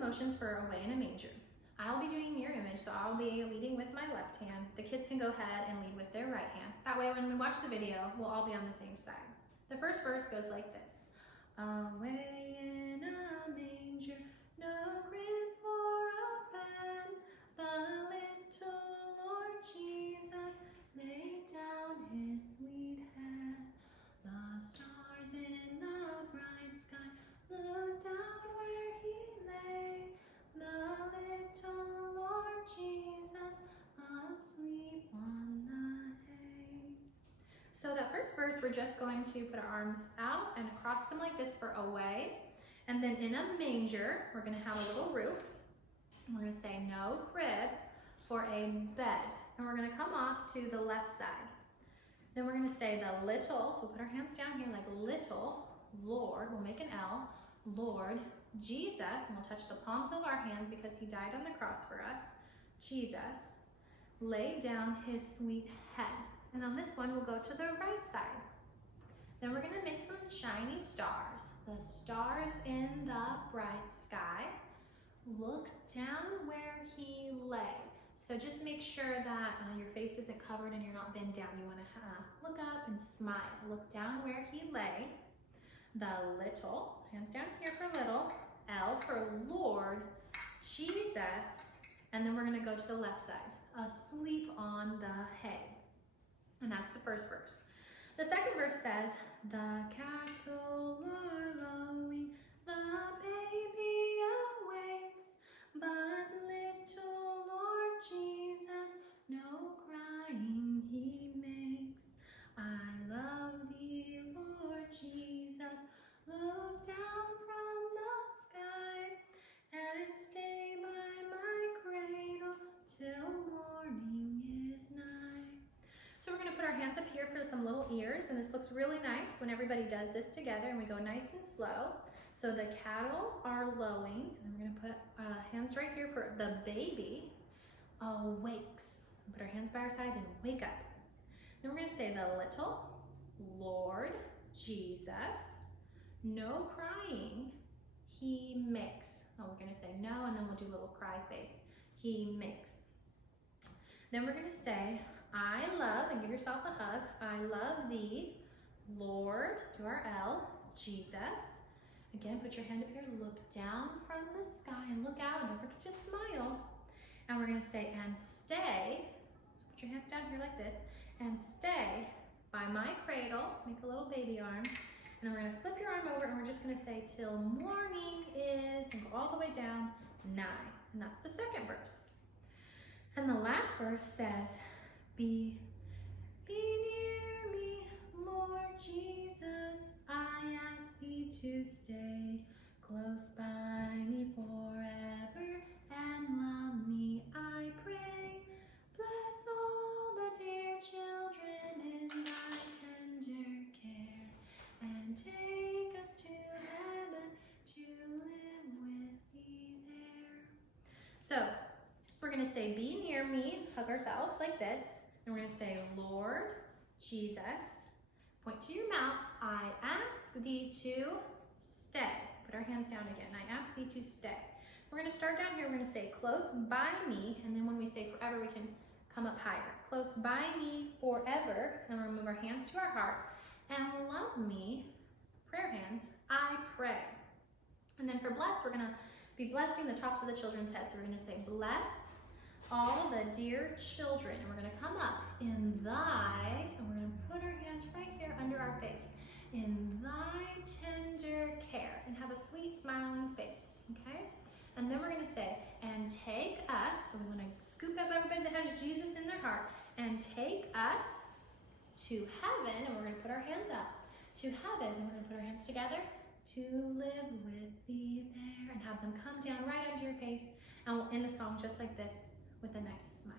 motions for away in a manger. I'll be doing mirror image, so I'll be leading with my left hand. The kids can go ahead and lead with their right hand. That way when we watch the video, we'll all be on the same side. The first verse goes like this. Away in a manger, no crib for a bed, the little Lord Jesus laid down his sweet head. The stars in the bright sky looked down where he lay, the little Lord Jesus asleep on the hay. So that first verse, we're just going to put our arms out and across them like this for away. And then in a manger, we're going to have a little roof. And we're going to say no crib for a bed. And we're going to come off to the left side. Then we're going to say the little, so we'll put our hands down here like little Lord, we'll make an L, Lord Jesus, and we'll touch the palms of our hands because he died on the cross for us. Jesus laid down his sweet head. And on this one, we'll go to the right side. Then we're going to make some shiny stars. The stars in the bright sky. Look down where he lay. So just make sure that your face isn't covered and you're not bent down. You want to look up and smile. Look down where he lay. The little, hands down here for little, L for Lord, Jesus, and then we're going to go to the left side. Asleep on the hay. And that's the first verse. The second verse says, the cattle are lowing, the baby awaits, but little Lord Jesus, no crying he makes. I love thee, Lord Jesus, look down from the sky and stay by my cradle till morning is nigh. So we're going to put our hands up here for some little ears, and this looks really nice when everybody does this together, and we go nice and slow. So the cattle are lowing, and we're going to put hands right here for the baby awakes. Put our hands by our side and wake up. Then we're going to say the little Lord Jesus, no crying he makes. Oh, we're going to say no, and then we'll do a little cry face. He makes. Then we're going to say, I love, and give yourself a hug, I love thee, Lord, do our L, Jesus. Again, put your hand up here, look down from the sky and look out, and don't forget to smile. And we're going to say, and stay, so put your hands down here like this, and stay by my cradle, make a little baby arm, and then we're going to flip your arm over, and we're just going to say, till morning is, and go all the way down, nigh. And that's the second verse. And the last verse says, be near me, Lord Jesus, I ask thee to stay close by me forever, and love me, I pray. Bless all the dear children in thy tender care, and take us to heaven to live with thee there. So, we're going to say, be near me, hug ourselves like this, and we're going to say, Lord Jesus, point to your mouth, I ask thee to stay. Put our hands down again, I ask thee to stay. We're going to start down here, we're going to say, close by me, and then when we say forever, we can come up higher. Close by me forever, and then we'll move our hands to our heart, and love me, prayer hands, I pray. And then for bless, we're going to be blessing the tops of the children's heads. So we're going to say, bless all the dear children. And we're going to come up in thy, and we're going to put our hands right here under our face. In thy tender care. And have a sweet smiling face. Okay? And then we're going to say, and take us. So we want to scoop up everybody that has Jesus in their heart. And take us to heaven. And we're going to put our hands up. To heaven. And we're going to put our hands together. To live with thee there, and have them come down right under your face, and we'll end the song just like this with a nice smile.